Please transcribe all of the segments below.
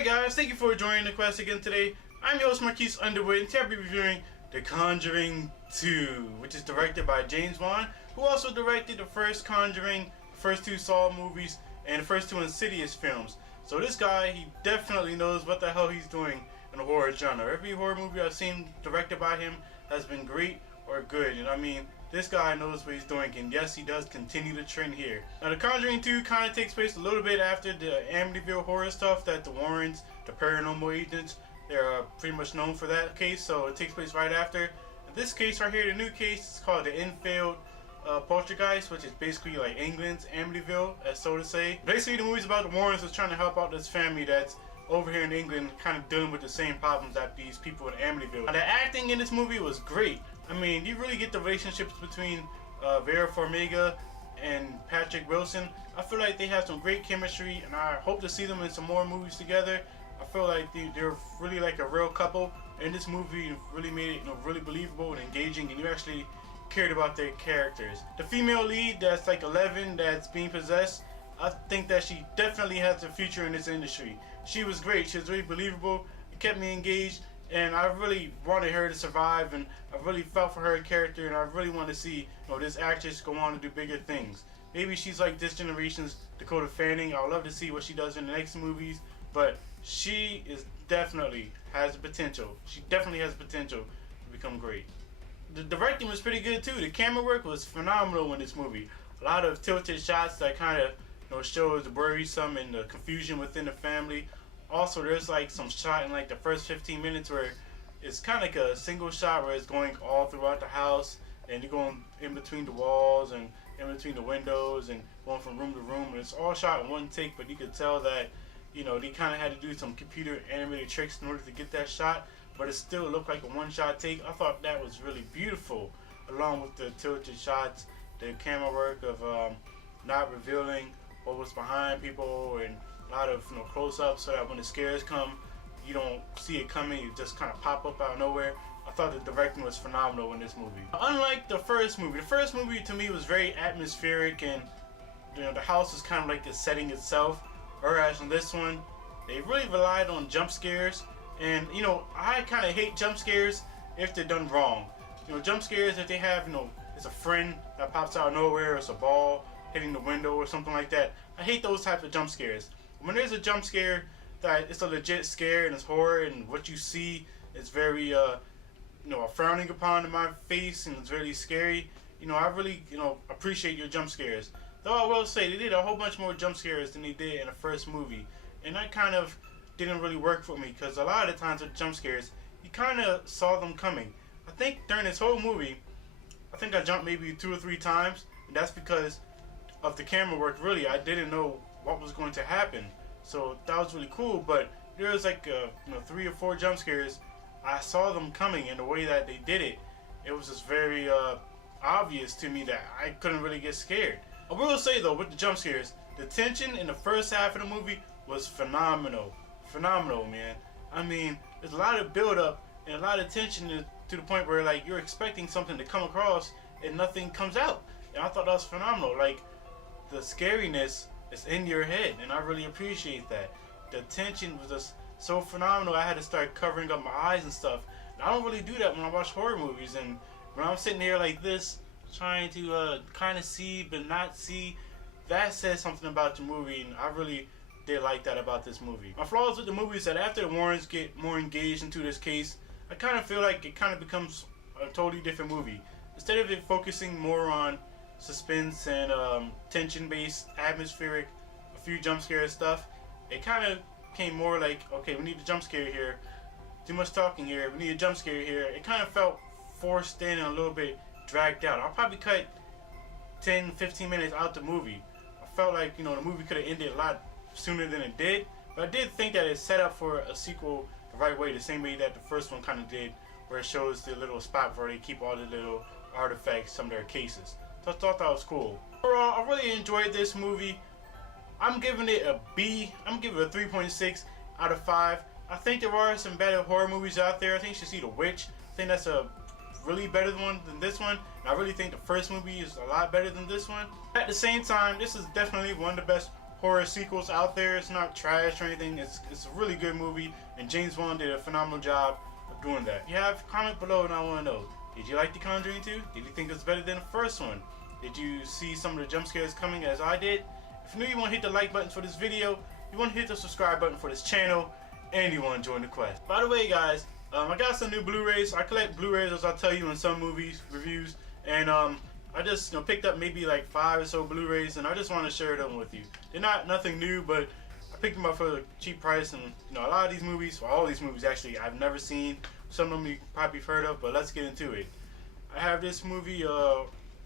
Alright guys, thank you for joining the quest again today. I'm your host Marques Underwood, and today I'll be reviewing The Conjuring 2, which is directed by James Wan, who also directed the first Conjuring, the first two Saw movies, and the first two Insidious films. So this guy, he definitely knows what the hell he's doing in the horror genre. Every horror movie I've seen directed by him has been great or good, and I mean, this guy knows what he's doing, and yes, he does continue to trend here. Now, The Conjuring 2 kind of takes place a little bit after the Amityville horror stuff that the Warrens, the paranormal agents, they're pretty much known for that case, so it takes place right after. In this case right here, the new case, is called the Enfield Poltergeist, which is basically like England's Amityville, as so to say. Basically, the movie's about the Warrens who's trying to help out this family that's over here in England, kind of dealing with the same problems that these people in Amityville. Now, the acting in this movie was great. I mean, you really get the relationships between Vera Farmiga and Patrick Wilson. I feel like they have some great chemistry, and I hope to see them in some more movies together. I feel like they're really like a real couple, and this movie really made it, really believable and engaging, and you actually cared about their characters. The female lead, that's like 11, that's being possessed, I think that she definitely has a future in this industry. She was great. She was really believable. It kept me engaged, and I really wanted her to survive, and I really felt for her character, and I really want to see this actress go on to do bigger things. Maybe she's like this generation's Dakota Fanning. I would love to see what she does in the next movies, but she is definitely has the potential. She definitely has potential to become great. The directing was pretty good too. The camera work was phenomenal in this movie. A lot of tilted shots that kind of shows the worrisome and the confusion within the family. Also, there's like some shot in like the first 15 minutes where it's kind of like a single shot where it's going all throughout the house, and you're going in between the walls and in between the windows and going from room to room, and it's all shot in one take, but you could tell that they kind of had to do some computer animated tricks in order to get that shot, but it still looked like a one-shot take. I thought that was really beautiful, along with the tilted shots, the camera work of not revealing what was behind people, and a lot of close-ups so that when the scares come, you don't see it coming, you just kind of pop up out of nowhere. I thought the directing was phenomenal in this movie. Unlike the first movie to me was very atmospheric, and the house was kind of like the setting itself, whereas in this one they really relied on jump scares, and I kind of hate jump scares if they're done wrong. Jump scares if they have it's a friend that pops out of nowhere, it's a ball hitting the window or something like that. I hate those types of jump scares. When there's a jump scare that it's a legit scare and it's horror, and what you see is very frowning upon in my face, and it's really scary, I really appreciate your jump scares. Though I will say they did a whole bunch more jump scares than they did in the first movie, and that kind of didn't really work for me, because a lot of the times with jump scares you kind of saw them coming. I think during this whole movie I think I jumped maybe 2 or 3 times, and that's because of the camera work. Really, I didn't know what was going to happen, so that was really cool. But there was like 3 or 4 jump scares, I saw them coming, and the way that they did it, it was just very obvious to me that I couldn't really get scared. I will say though, with the jump scares, the tension in the first half of the movie was phenomenal, man. I mean, there's a lot of build up and a lot of tension to the point where like you're expecting something to come across and nothing comes out, and I thought that was phenomenal. Like, the scariness is in your head, and I really appreciate that. The tension was just so phenomenal. I had to start covering up my eyes and stuff. And I don't really do that when I watch horror movies, and when I'm sitting here like this trying to kind of see but not see, that says something about the movie, and I really did like that about this movie. My flaws with the movie is that after the Warrens get more engaged into this case, I kind of feel like it kind of becomes a totally different movie. Instead of it focusing more on suspense and tension-based, atmospheric, a few jump scare stuff, it kind of became more like, okay, we need a jump scare here, too much talking here, we need a jump scare here. It kind of felt forced in and a little bit dragged out. I'll probably cut 10-15 minutes out the movie. I felt like the movie could have ended a lot sooner than it did, but I did think that it set up for a sequel the right way, the same way that the first one kind of did, where it shows the little spot where they keep all the little artifacts from their cases. So I thought that was cool. Overall, I really enjoyed this movie. I'm giving it a B. I'm giving it a 3.6 out of 5. I think there are some better horror movies out there. I think you should see The Witch. I think that's a really better one than this one. And I really think the first movie is a lot better than this one. At the same time, this is definitely one of the best horror sequels out there. It's not trash or anything. It's a really good movie, and James Wan did a phenomenal job of doing that. If you have, comment below and I want to know, did you like The Conjuring 2? Did you think it was better than the first one? Did you see some of the jump scares coming as I did? If you're new, you want to hit the like button for this video, you want to hit the subscribe button for this channel, and you want to join the quest. By the way, guys, I got some new Blu-rays. I collect Blu-rays, as I'll tell you in some movies reviews, and I just picked up maybe like 5 or so Blu-rays, and I just want to share them with you. They're nothing new, but I picked them up for a cheap price, and a lot of these movies, well, all these movies actually, I've never seen. Some of them you probably heard of, but let's get into it. I have this movie,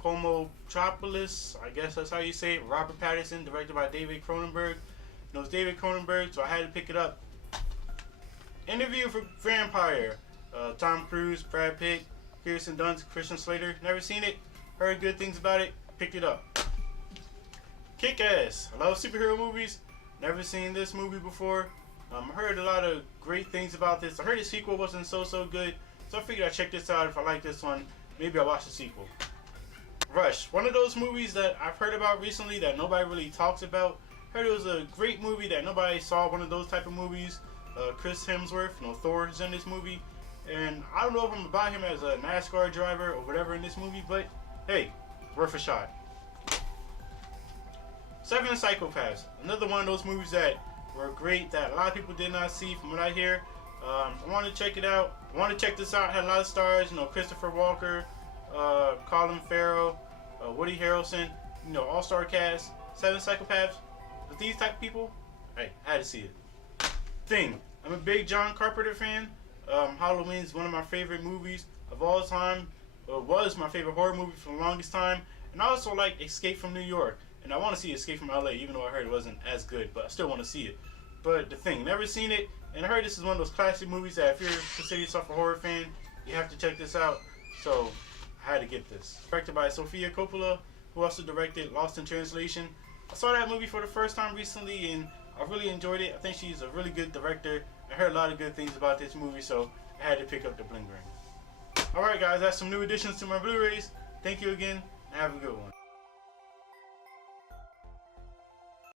Comotropolis, I guess that's how you say it. Robert Pattinson, directed by David Cronenberg. It's David Cronenberg, so I had to pick it up. Interview for Vampire. Tom Cruise, Brad Pitt, Kirsten Dunst, Christian Slater. Never seen it. Heard good things about it. Picked it up. Kick-Ass. I love superhero movies. Never seen this movie before. I heard a lot of great things about this. I heard the sequel wasn't so good, so I figured I'd check this out. If I like this one, maybe I'll watch the sequel. Rush. One of those movies that I've heard about recently that nobody really talks about. Heard it was a great movie that nobody saw. One of those type of movies. Chris Hemsworth, Thor is in this movie, and I don't know if I'm gonna buy him as a NASCAR driver or whatever in this movie, but hey, worth a shot. 7 Psychopaths, another one of those movies that were great that a lot of people did not see from what I hear. I want to check it out. I want to check this out. It had a lot of stars, Christopher Walker, Colin Farrell, Woody Harrelson, all-star cast. 7 Psychopaths. With these type of people, hey, I had to see it. Thing. I'm a big John Carpenter fan. Halloween is one of my favorite movies of all time. Was my favorite horror movie for the longest time. And I also like Escape from New York. And I want to see Escape from LA, even though I heard it wasn't as good, but I still want to see it. But The Thing, never seen it, and I heard this is one of those classic movies that if you're consider yourself a horror fan, you have to check this out. So I had to get this. Directed by Sofia Coppola, who also directed Lost in Translation. I saw that movie for the first time recently, and I really enjoyed it. I think she's a really good director. I heard a lot of good things about this movie, so I had to pick up the bling ring. Alright guys, that's some new additions to my Blu-rays. Thank you again, and have a good one.